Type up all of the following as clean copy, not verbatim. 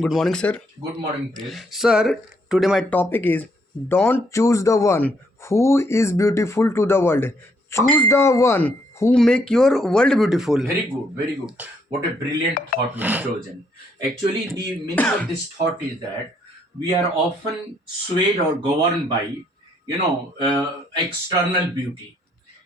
Good morning, sir. Good morning, Prince. Sir, today my topic is don't choose the one who is beautiful to the world. Choose the one who make your world beautiful. Very good, very good. What a brilliant thought you have chosen. Actually, the meaning of this thought is that we are often swayed or governed by, external beauty.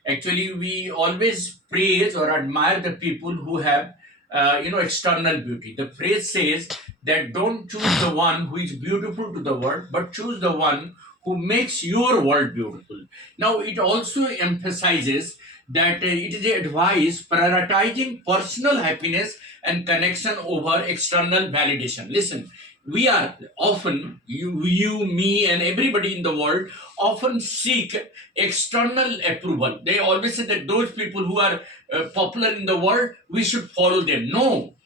Actually, we always praise or admire the people who have, external beauty. The phrase says that don't choose the one who is beautiful to the world, but choose the one who makes your world beautiful. Now, it also emphasizes that it is advice prioritizing personal happiness and connection over external validation. Listen, we are often, me, and everybody in the world often seek external approval. They always say that those people who are popular in the world, we should follow them. No,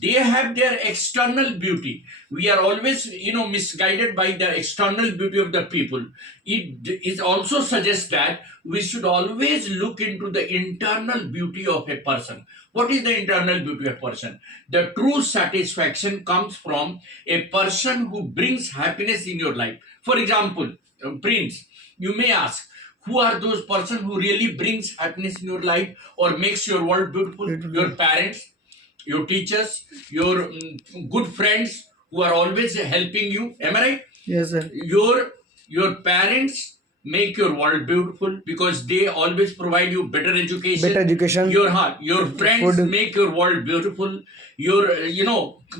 they have their external beauty. We are always misguided by the external beauty of the people. It also suggests that we should always look into the internal beauty of a person. What is the internal beauty of a person? The true satisfaction comes from a person who brings happiness in your life. For example, Prince, you may ask, who are those person who really brings happiness in your life or makes your world beautiful? Your parents, your teachers, your good friends who are always helping you. Am I right? Yes, sir. Your parents make your world beautiful because they always provide you better education. Better education. Your friends Food. make your world beautiful. Your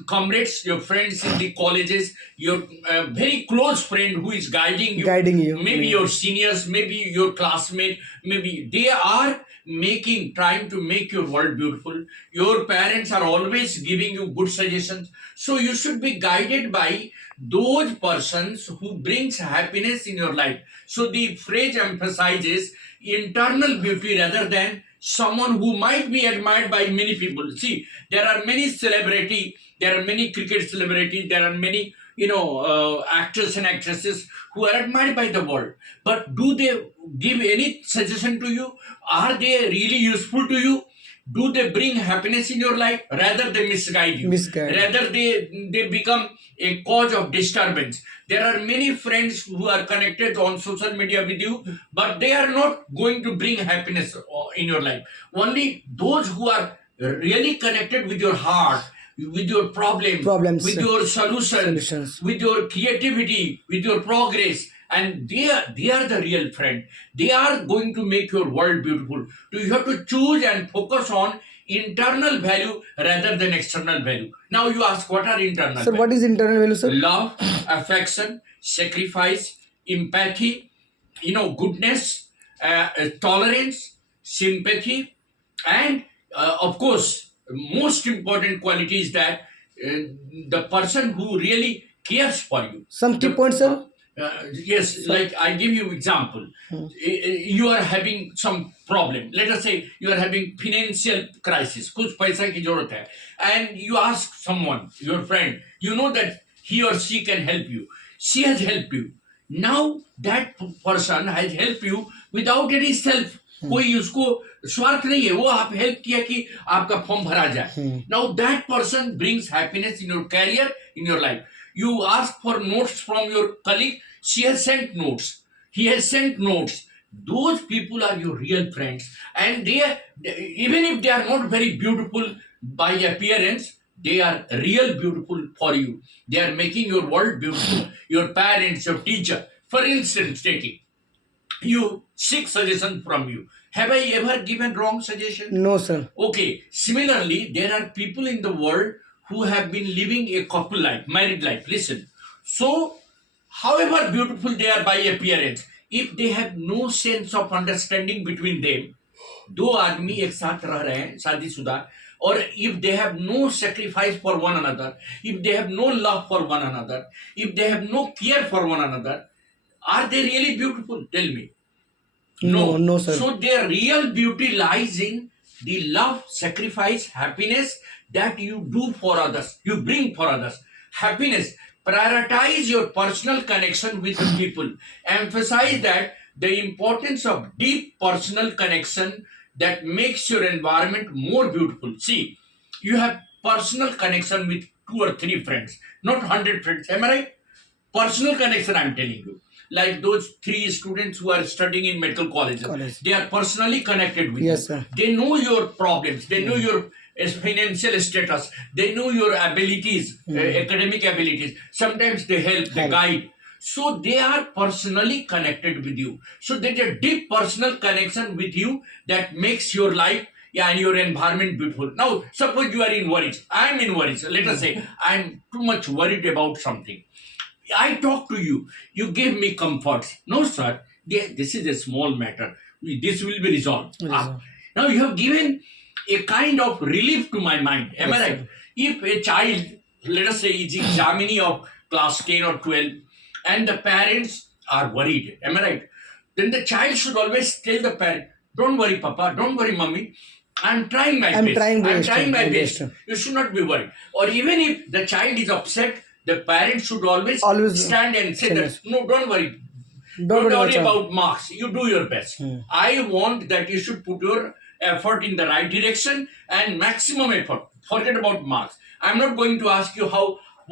comrades, your friends in the colleges, your very close friend who is guiding you. Guiding you. Maybe Yeah. your seniors, maybe your classmate, maybe they are trying to make your world beautiful. Your parents are always giving you good suggestions, so you should be guided by those persons who brings happiness in your life. So the phrase emphasizes internal beauty rather than someone who might be admired by many people. See, there are many celebrity, there are many cricket celebrities, there are many actors and actresses who are admired by the world. But do they give any suggestion to you? Are they really useful to you? Do they bring happiness in your life? Rather they misguide you. Misguide. Rather they become a cause of disturbance. There are many friends who are connected on social media with you, but they are not going to bring happiness in your life. Only those who are really connected with your heart, with your Problems. with your Solutions. with your creativity, with your progress, and they are the real friend. They are going to make your world beautiful. So you have to choose and focus on internal value rather than external value. Now you ask, what are internal Sir, value? what is internal value, sir? Love, affection, sacrifice, empathy, goodness, tolerance, sympathy, and of course, most important quality is that the person who really cares for you. Some key points, sir. Yes, like I give you example. You are having some problem. Let us say you are having financial crisis. कुछ पैसा की जरूरत है, and you ask someone, your friend. You know that he or she can help you. She has helped you. Now that person has helped you without any self. कोई उसको स्वार्थ नहीं है, वो आप हेल्प किया कि आपका फॉर्म भरा जाए. Now that person brings happiness in your career, in your life. You ask for notes from your colleague, she has sent notes, he has sent notes. Those people are your real friends, and even if they are not very beautiful by appearance, they are real beautiful for you. They are making your world beautiful. Your parents, your teacher, for instance, taking you seek suggestion from you. Have I ever given wrong suggestion? No, sir. Okay. Similarly, there are people in the world who have been living a couple life, married life. Listen. So, however beautiful they are by appearance, if they have no sense of understanding between them, दो आदमी एक साथ रह रहे हैं शादीशुदा, और if they have no sacrifice for one another, if they have no love for one another, if they have no care for one another, are they really beautiful? Tell me. No, sir. So their real beauty lies in the love, sacrifice, happiness that you do for others, you bring for others. Happiness. Prioritize your personal connection with the people. Emphasize that the importance of deep personal connection that makes your environment more beautiful. See, you have personal connection with 2 or 3 friends, not 100 friends. Am I right? Personal connection, I'm telling you. Like those 3 students who are studying in medical colleges, College. they are personally connected with Yes, you. sir. They know your problems, they know your financial status, they know your abilities, academic abilities. Sometimes they help, they Help. guide. So they are personally connected with you. So there's a deep personal connection with you that makes your life, yeah, and your environment beautiful. Now, suppose you are in worries. I'm in worries. Let us say I'm too much worried about something. I talk to you. You give me comfort. No, sir. This is a small matter. This will be resolved. Resolved. Now you have given a kind of relief to my mind. Am I Yes, right? sir. If a child, let us say, is examining of class 10 or 12, and the parents are worried, am I right? Then the child should always tell the parent, "Don't worry, Papa. Don't worry, Mommy. I'm trying my I'm best. trying I'm best, trying my my best. best." You should not be worried." Or even if the child is upset, the parent should always Always stand and say stand that, as- "No, don't worry. Don't Don't worry, my worry child. about marks. You do your best. I want that you should put your effort in the right direction and maximum effort. Forget about marks. I'm not going to ask you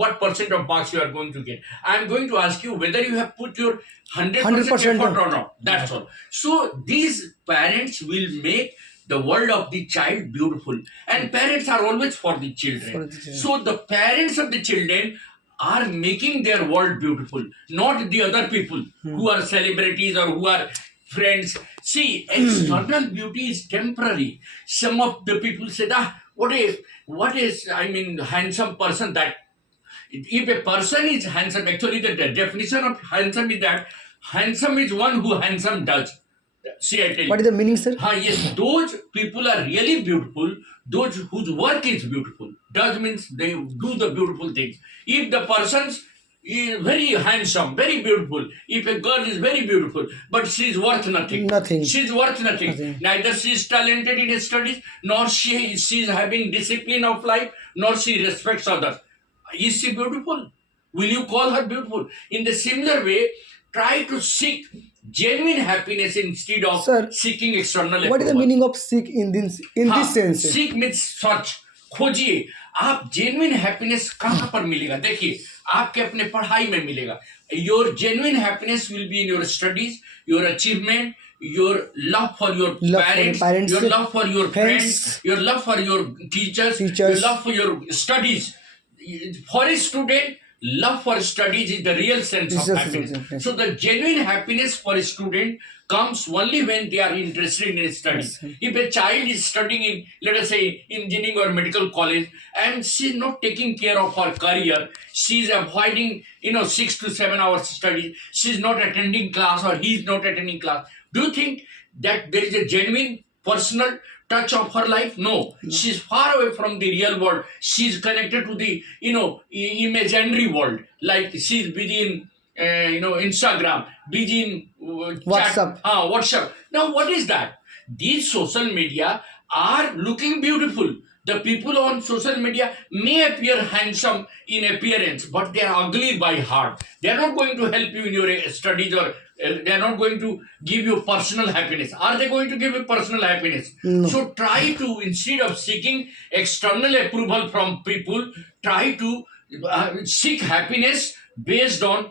what percent of marks you are going to get. I'm going to ask you whether you have put your 100% 100%. effort or not. That's all. So these parents will make the world of the child beautiful. And parents are always for the children. For the children. So the parents of the children are making their world beautiful, not the other people who are celebrities or who are friends. See, external beauty is temporary. Some of the people said, what is, I mean, handsome person that if a person is handsome, actually the definition of handsome is that handsome is one who handsome does. See, I tell you. What is the meaning, sir? Yes, those people are really beautiful. Those whose work is beautiful. Does means they do the beautiful things. If the person's is very handsome, very beautiful. If a girl is very beautiful, but she is worth nothing. Nothing. She is worth nothing. Nothing. Neither she is talented in her studies, nor she is having discipline of life, nor she respects others. Is she beautiful? Will you call her beautiful? In the similar way, try to seek genuine happiness instead of Sir, seeking external What is the approval. meaning of seek in हाँ, this sense? सीख means search, खोजिए आप genuine happiness कहाँ पर मिलेगा. देखिए आपके अपने पढ़ाई में मिलेगा. Your genuine happiness will be in your studies, your achievement, your love for your Love for your parents, parents, your love for your friends, friends, your love for your teachers, your Teachers. love for your studies. For a student, love for studies is the real sense Yes, of yes, happiness. yes, yes. So the genuine happiness for a student comes only when they are interested in studies. Yes. If a child is studying in, let us say, engineering or medical college, and she's not taking care of her career, she's avoiding, 6 to 7 hours study, she's not attending class or he's not attending class. Do you think that there is a genuine personal touch of her life? No. She's far away from the real world. She's connected to the, imaginary world. Like she's busy in, Instagram, busy in WhatsApp. WhatsApp. Now, what is that? These social media are looking beautiful. The people on social media may appear handsome in appearance, but they are ugly by heart. They are not going to help you in your studies, or they are not going to give you personal happiness. Are they going to give you personal happiness? No. So try to, instead of seeking external approval from people, try to seek happiness based on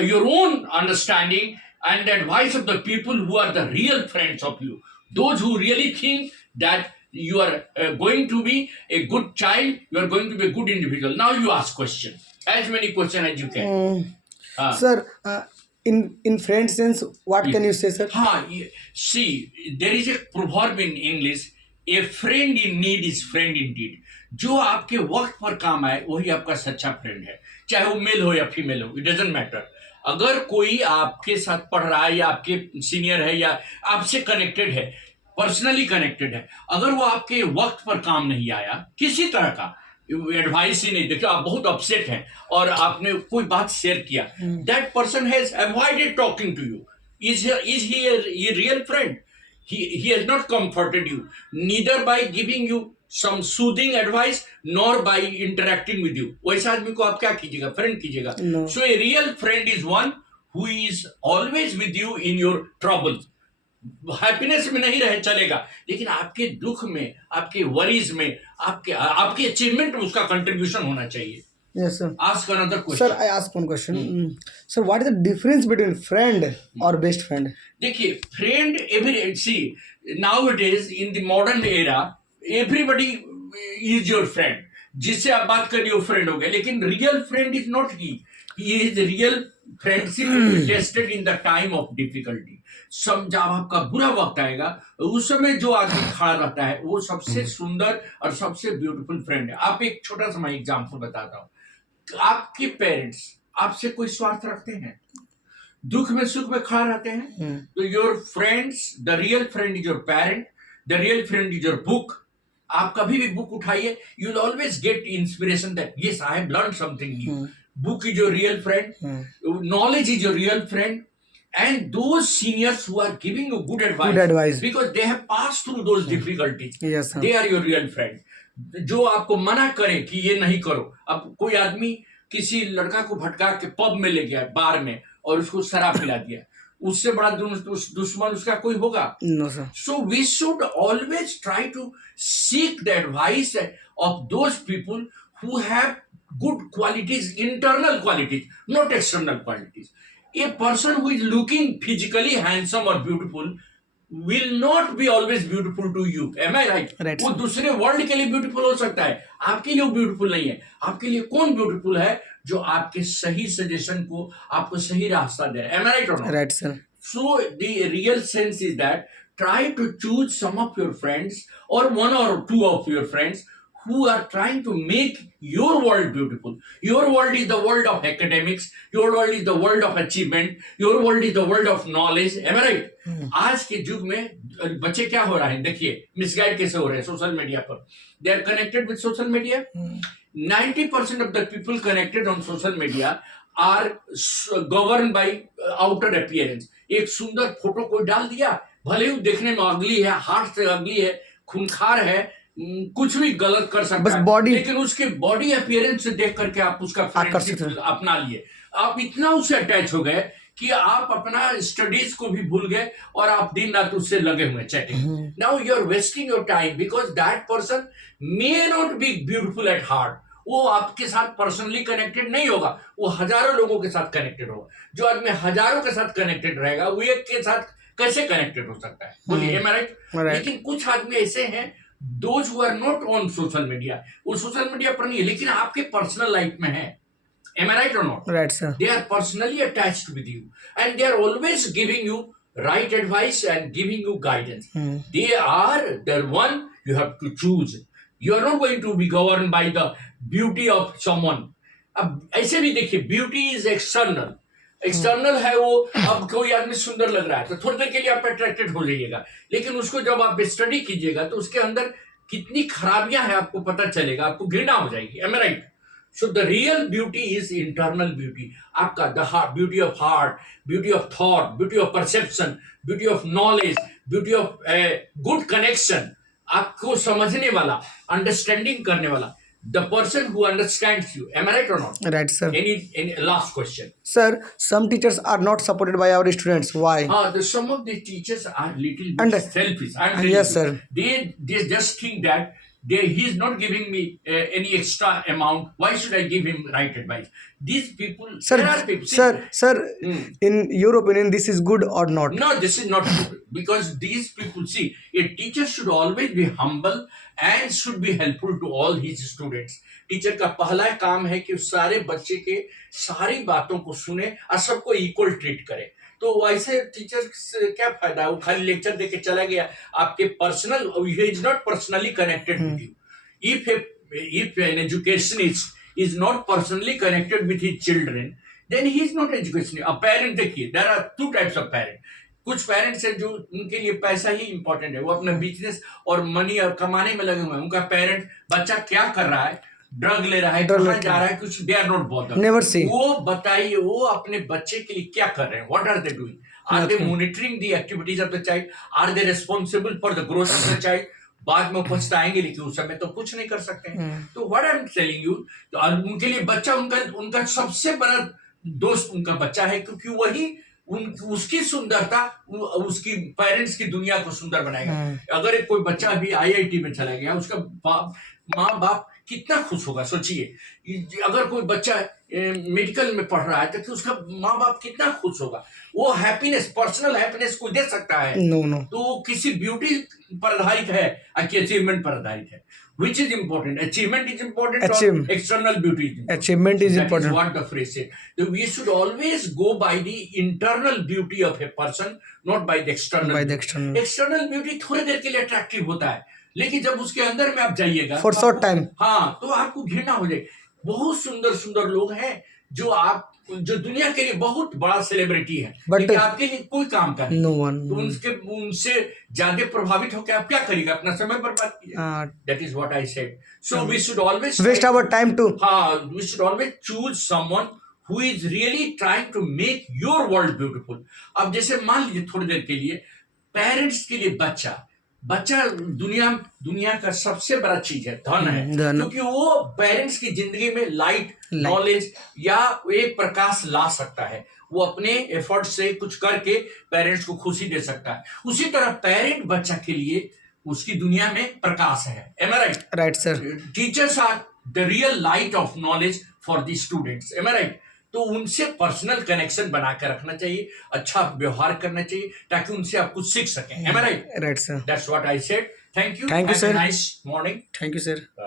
your own understanding and the advice of the people who are the real friends of you. Those who really think that you are going to be a good child, you are going to be a good individual. Now you ask questions, as many questions as you can. Sir, in friend sense, what can you say, sir? See, there is a proverb in English, a friend in need is friend indeed. जो आपके वक्त पर काम आए वही आपका सच्चा friend है, चाहे वो मेल हो या फीमेल हो, इट डजंट मैटर. अगर कोई आपके साथ पढ़ रहा है या आपके सीनियर है या आपसे कनेक्टेड है, पर्सनली कनेक्टेड है, अगर वो आपके वक्त पर काम नहीं आया, किसी तरह का एडवाइस ही नहीं, देखिए आप बहुत अपसेट हैं और आपने कोई बात शेयर किया, that person has avoided talking to you. Is he a real friend? He has not comforted you, neither by giving you some soothing advice, nor by interacting with you. वैसे आदमी को आप क्या कीजिएगा? फ्रेंड कीजिएगा. So a real friend is one who is always with you in your trouble. Happiness में नहीं रहे चलेगा, लेकिन आपके दुख में, आपके वरीज में, आपके आपके अचीवमेंट में उसका कंट्रीब्यूशन होना चाहिए. Yes, sir. Ask another Sir, question. I ask one question. Sir, what is the difference between friend or best friend? देखिए, friend every see now it is in the modern era everybody is your friend. जिससे आप बात करिए वो friend हो गया, लेकिन real friend is not he is real friendship tested in the time of difficulty. सब जब आपका बुरा वक्त आएगा उस समय जो आदमी खड़ा रहता है वो सबसे सुंदर और सबसे ब्यूटीफुल फ्रेंड है. आप एक छोटा सा मैं एग्जाम्पल बताता हूँ. आपके पेरेंट्स आपसे कोई स्वार्थ रखते हैं? दुख में सुख में खड़ा रहते हैं. तो your friends, the real friend is your parent, the real friend is your book. आप कभी भी बुक उठाइए, you will always get inspiration that yes I have learn something new. Book is your real friend. Knowledge is your real friend. And those seniors who are giving you good advice, because they have passed through those difficulties, Yes, sir. they are your real friend. जो आपको मना करे कि ये नहीं करो. अब कोई आदमी किसी लड़का को भटका के पब में ले गया, बार में, और उसको शराब पिला दिया, उससे बड़ा दुश्मन उसका कोई होगा? No, sir. So we should always try to seek the advice of those people who have good qualities, internal qualities, not external qualities. A person who is looking physically handsome or beautiful will not be always beautiful to you. Am I right? Right, वो sir. दूसरे world के लिए beautiful हो सकता है, आपके लिए वो ब्यूटीफुल नहीं है. आपके लिए कौन ब्यूटीफुल है? जो आपके सही सजेशन को, आपको सही रास्ता दे रहा है. Am I right or not? Right, sir. So the real sense is that try to choose some of your friends or one or two of your friends who are trying to make your world beautiful. Your world is the world of academics. Your world is the world of achievement. Your world is the world of knowledge. Am I right? आज के युग में बच्चे क्या हो रहा है, देखिए मिसगाइड कैसे हो रहे हैं सोशल मीडिया पर. They are connected with social media. 90% of the people connected on social media are governed by outer appearance. एक सुंदर फोटो कोई डाल दिया, भले ही देखने में अगली है, हार्ट से अगली है, खूंखार है, कुछ भी गलत कर सकता बस है, body- लेकिन उसके बॉडी अपीयरेंस से देख करके आप उसका फ्रेंडशिप अपना लिए. आप इतना उससे अटैच हो गए कि आप अपना स्टडीज को भी भूल गए और आप दिन रात उससे लगे हुए chatting. Now you are wasting your time because that person may not be beautiful at heart. वो आपके साथ पर्सनली कनेक्टेड नहीं होगा, वो हजारों लोगों के साथ कनेक्टेड होगा. जो आदमी हजारों के साथ कनेक्टेड रहेगा वो एक के साथ कैसे कनेक्टेड हो सकता है? बोलिए, am I right? लेकिन कुछ आदमी ऐसे हैं those who are not on social media, वो सोशल मीडिया पर नहीं है लेकिन आपके पर्सनल लाइफ में है. Am I right or not? Right, sir. They are personally attached with you and they are always giving you right advice and giving you guidance. They are the one you have to choose. You are not going to be governed by the beauty of someone. अब ऐसे भी देखिए, beauty is external. External है वो. अब कोई आदमी सुंदर लग रहा है तो थोड़ी देर के लिए आप अट्रैक्टेड हो जाइएगा, लेकिन उसको जब आप स्टडी कीजिएगा तो उसके अंदर कितनी खराबियां हैं आपको पता चलेगा, आपको घृणा हो जाएगी. Am I right? So the real beauty is internal beauty. आपका the heart, beauty of heart, beauty of thought, beauty of perception, beauty of knowledge, beauty of good connection. आपको समझने वाला, अंडरस्टैंडिंग करने वाला, the person who understands you. Am I right or not? Right, sir. Any last question? Sir, some teachers are not supported by our students. Why? Some of the teachers are little bit And- selfish. I'm telling Yes, you. sir. They just think that he is not giving me any extra amount. Why should I give him right advice? These people, Sir, there are people. sir, in your opinion, this is good or not? No, this is not good because these people, see, a teacher should always be humble and should be helpful to all his students. Teacher का पहला काम है कि सारे बच्चे के सारी बातों को सुने और सबको इक्वल ट्रीट करे. तो वैसे टीचर से क्या फायदा? वो खाली लेक्चर देके चला गया. आपके personal, he is not personally connected with you. If an educationist is not personally connected with his children, then he is not educationist. A parent, देखिए, there are two types of parents. कुछ parents हैं जो उनके लिए पैसा ही important है, वो अपना बिजनेस और मनी और कमाने में लगे हुए हैं. उनका पेरेंट बच्चा क्या कर रहा है, ड्रग ले रहा है, कहाँ जा रहा है, कुछ they are not bothered. Never see. वो बताइए वो अपने बच्चे के लिए क्या कर रहे हैं. What are they doing? Are they monitoring the activities of the child? Are they responsible for the growth of the child? बाद में पछताएंगे लेकिन उस समय तो कुछ नहीं कर सकते हैं. तो what I am telling you, तो उनके लिए बच्चा उनका सबसे बड़ा दोस्त उनका बच्चा है, क्योंकि उसकी सुंदरता उसकी पेरेंट्स की दुनिया को सुंदर बनाएगा। हम्म। अगर एक कोई बच्चा अभी आईआईटी में चला गया, उसका माँ बाप कितना खुश होगा, सोचिए। अगर कोई बच्चा मेडिकल में पढ़ रहा है तो उसका माँ बाप कितना खुश होगा। वो हैप्पीनेस, पर्सनल हैप्पीनेस कोई दे सकता है? No no. तो किसी ब्यूटी पर आधारित है कि अचीवमेंट पर आधारित है? Which is important? Achievement is important or external beauty is important? Achievement is That important. is what the phrase said. So we should always go by the internal beauty of a person, not by the external. By the beauty. external. External beauty थोड़ी देर के लिए attractive होता है, लेकिन जब उसके अंदर में आप जाइएगा For short time. हाँ, तो आपको घृणा हो जाएगी। बहुत सुंदर सुंदर लोग हैं जो दुनिया के लिए बहुत बड़ा सेलिब्रिटी है, लेकिन आपके लिए कोई काम का नहीं। No one. तो उनसे ज्यादा प्रभावित होकर आप क्या करिएगा? अपना समय बर्बाद कीजिए। That is what I said. So we should always waste our time too. हाँ, we should always choose someone who is really trying to make your world beautiful. अब जैसे मान लीजिए थोड़ी देर के लिए पेरेंट्स के लिए बच्चा दुनिया का सबसे बड़ा चीज है, धन है, क्योंकि वो पेरेंट्स की जिंदगी में लाइट, नॉलेज या एक प्रकाश ला सकता है। वो अपने एफर्ट से कुछ करके पेरेंट्स को खुशी दे सकता है। उसी तरह पेरेंट बच्चा के लिए उसकी दुनिया में प्रकाश है। Am I right? Right, sir. Teachers are the real light of knowledge for the students. Am I right? तो उनसे पर्सनल कनेक्शन बना कर रखना चाहिए, अच्छा व्यवहार करना चाहिए, ताकि उनसे आप कुछ सीख सकें। Am I right? Right, sir. That's what I said. Thank you. Thank you, sir. Have a nice morning. Thank you, sir.